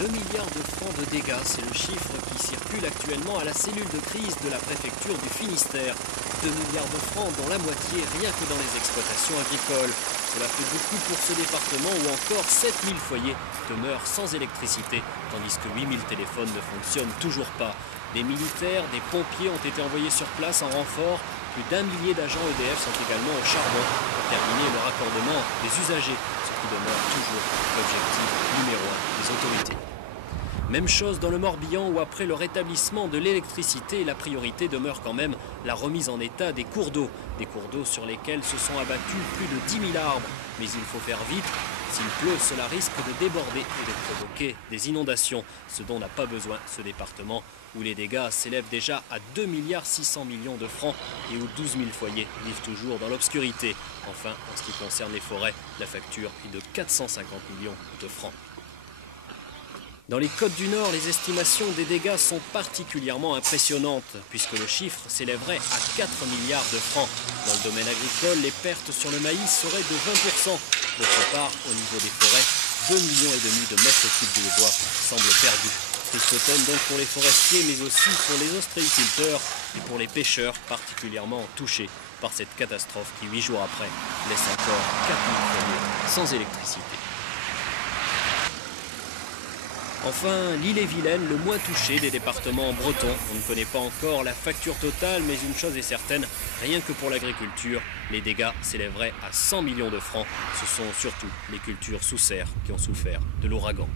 2 milliards de francs de dégâts, c'est le chiffre qui circule actuellement à la cellule de crise de la préfecture du Finistère. 2 milliards de francs, dont la moitié rien que dans les exploitations agricoles. Cela fait beaucoup pour ce département où encore 7000 foyers demeurent sans électricité, tandis que 8000 téléphones ne fonctionnent toujours pas. Des militaires, des pompiers ont été envoyés sur place en renfort. Plus d'1 millier d'agents EDF sont également au charbon pour terminer le raccordement des usagers, ce qui demeure toujours l'objectif numéro 1 des autorités. Même chose dans le Morbihan où après le rétablissement de l'électricité, la priorité demeure quand même la remise en état des cours d'eau. Des cours d'eau sur lesquels se sont abattus plus de 10 000 arbres. Mais il faut faire vite. S'il pleut, cela risque de déborder et de provoquer des inondations, ce dont n'a pas besoin ce département où les dégâts s'élèvent déjà à 2 600 millions de francs et où 12 000 foyers vivent toujours dans l'obscurité. Enfin, en ce qui concerne les forêts, la facture est de 450 millions de francs. Dans les Côtes du Nord, les estimations des dégâts sont particulièrement impressionnantes, puisque le chiffre s'élèverait à 4 milliards de francs. Dans le domaine agricole, les pertes sur le maïs seraient de 20%. D'autre part, au niveau des forêts, 2,5 millions de mètres cubes de bois semblent perdus. Triste automne donc pour les forestiers, mais aussi pour les ostréiculteurs et pour les pêcheurs particulièrement touchés par cette catastrophe qui, 8 jours après, laisse encore 4000 foyers sans électricité. Enfin, l'Ille-et-Vilaine, le moins touché des départements bretons. On ne connaît pas encore la facture totale, mais une chose est certaine, rien que pour l'agriculture, les dégâts s'élèveraient à 100 millions de francs. Ce sont surtout les cultures sous serre qui ont souffert de l'ouragan.